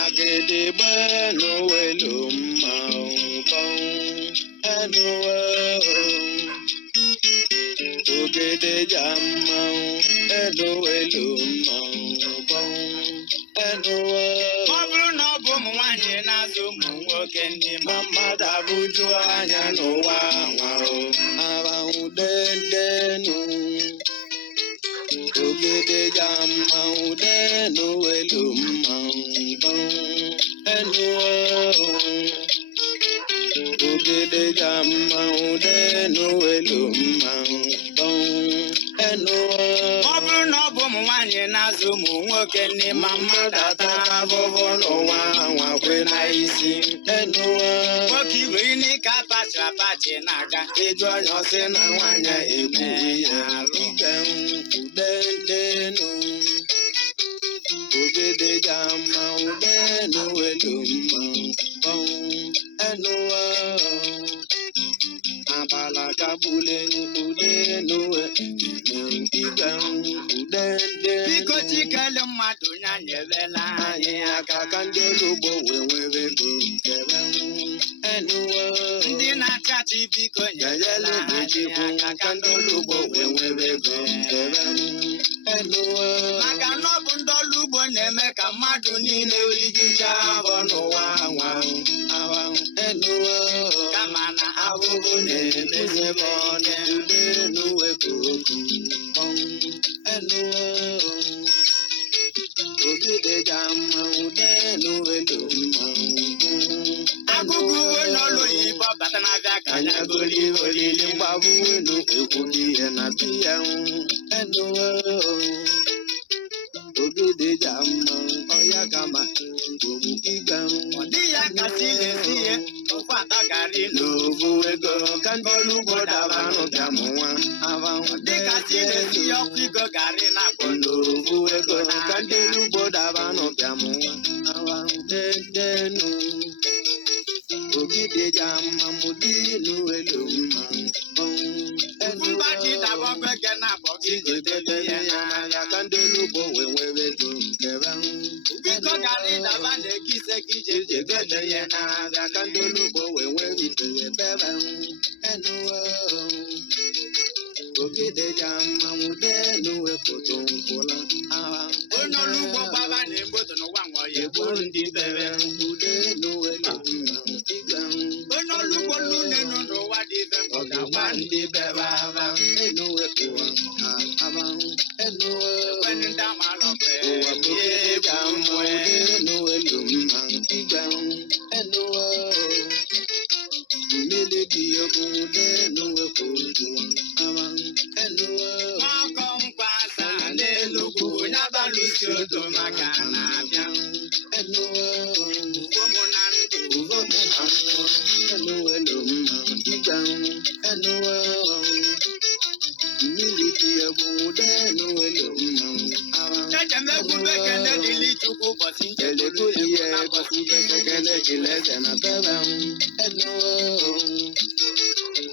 Agídígbé no wẹ̀lú máa bọ́n ẹnu wẹ̀ ògèdè jàmá ẹnu wẹ̀lú máa bọ́n ẹnu wẹ̀. Ọ bụrụ na ọ bụ ụmụ nwanyị na-azụ ụmụ nwoke ndị mmadụ abụju anya n'ụwa nwa ahụ dendenu ògèdè jàmá denu wẹ̀lú máa bọ́n ẹnu wẹ̀ ògèdè jàmá denu wẹ̀lú máa bọ́n ẹnu wẹ̀. Ọ bụrụ na ọ bụ ụmụ nwanyị na-azụ ụmụ nwoke ndị mmadụ atara abụbọ n'ụwa nwa kwe n'isi ẹnu wẹ̀. Nwoke iwe n'ike apachi apachi na-aga ịjụ onye ọsị na nwanyị egbu ya ike udendenu ògèdè jàmá denu wẹ̀lú máa bọ́n ẹnu wẹ̀. Abala kabule udenu igwe udende. Biko chikele mmadụ nya nyerela anyị aka ka ndị olugbo wee nwere ego kere enu ndị na-achachị biko nyerela anyị aka ka ndị olugbo wee nwere ego kere enu maka na ọ bụ ndị olugbo na-eme ka mmadụ niile rijucha afọ n'ụwa nwa awa enu kama na abụbụ na-emezebe ọnụ udenu wepụ okwu kpọm enu ògèdè jàmá udenu wẹ̀lú máa agụgụ n'ụlọ oyibo bata n'abịa ka anya goli olili mgbagbu enu ekwuli ya na biya enu ògèdè jàmá ọya kama gbogbo igwe ọ dị ya kasị lesi ihe ofu ata garị n'ofu ego ka ndị olugbo daba n'ụbịa mụ nwa ava dị kasị lesi ihe ọkụ igo garị na-akpọ n'ofu ego ka ndị olugbo daba n'ụbịa mụ nwa ava dendenu ògèdè jàmá denu wẹ̀lú máa bọ́n ẹnu wẹ̀. Gbege na-abọ gị jidebe ya n'anya ka ndị olugbo wee nwere ego kere biko gara ịdaba na-ekise gị jidebe ya n'anya ka ndị olugbo wee nwere itere bere enu ògèdè jàmá denu wepụtụ nkwụla onye olugbo gbaba na-egboto n'ụwa nwa ya egbo ndị bere udenu wẹ̀lú máa igwe onye olugbo n'ụlọ n'ụwa dị ibe ọ ga-agba ndị bere aba enu wepụwa aba enu ndị amalọbe ògèdè jàmá denu wẹ̀lú máa igwe enu mmiri dị egwu denu wepụwa aba enu ọkọ nkwasa n'elugwu n'abalụsi odo maka na-abịa enu ugomụ na ndụ enu wẹ̀lú máa igwe enu mmiri dị egwu denu wẹ̀lú máa aba ejemegwu bekele dịlị chukwu ụbọchị nchekuli ya ụbọchị nchekele chileze na bebe enu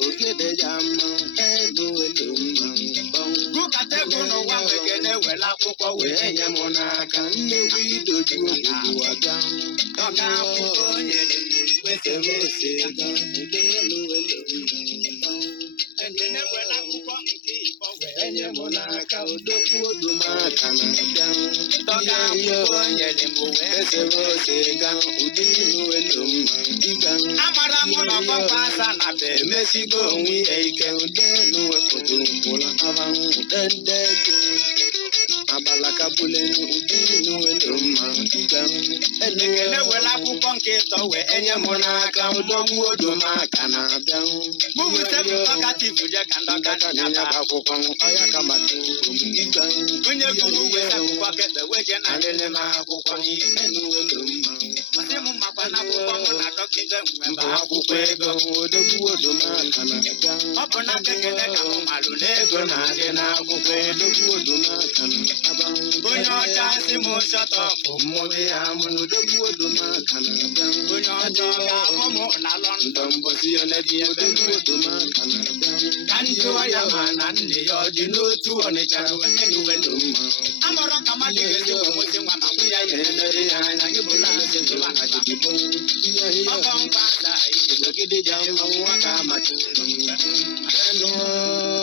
ògèdè jàmá denu wẹ̀lú máa bọ́n gụkatego n'ụwa wekele were akwụkwọ wee nye m n'aka nnewu idoju obodo aga ọga akwụkwọ nyere m kwesịrị ose ga udenu wẹ̀lú máa bọ́n ekele were akwụkwọ nke ịkpọ wee nye m n'aka odogwu odumaka na-abịa ọga akwụkwọ nyere m wee kwesịrị ose ga udenu wẹ̀lú máa ịga amara m na ọkọkọ asa na be emesigo onwe ya ike udenu wepụtụ nkwụla aba udendegu abala kabule udenu wẹ̀lú máa ịga ekele were akwụkwọ nke ịtọ wee enye m n'aka odogwu odumaka na-abịa mụbụtebụtọkativu je ka ndọkata nyaba akwụkwọ ọya kamaka ịga onye gụrụ uwe akwụkwọ kebe weje na lele m akwụkwọ enu wẹ̀lú máa masị m makwa na akwụkwọ mụ na dọkịta nwebe akwụkwọ ego odogwu odumaka na-abịa ọ bụ na kekele ka m malụ n'ego na-adị n'akwụkwọ odogwu odumaka na-aba onye ọcha si mo shut up mo be am no de wodo ma kana dan onyo ojo ga mo na London bo si ole bi e be wodo ma kana dan kan jo ya ma na nne yo di no tu oni chara we enu we no ma amoro kama de ge mo si nwa na ku ya ye ne re ya ya ge bo la se jo na ji bi bo ya ya ba ba da i ge de ja mo wa ka ma tu no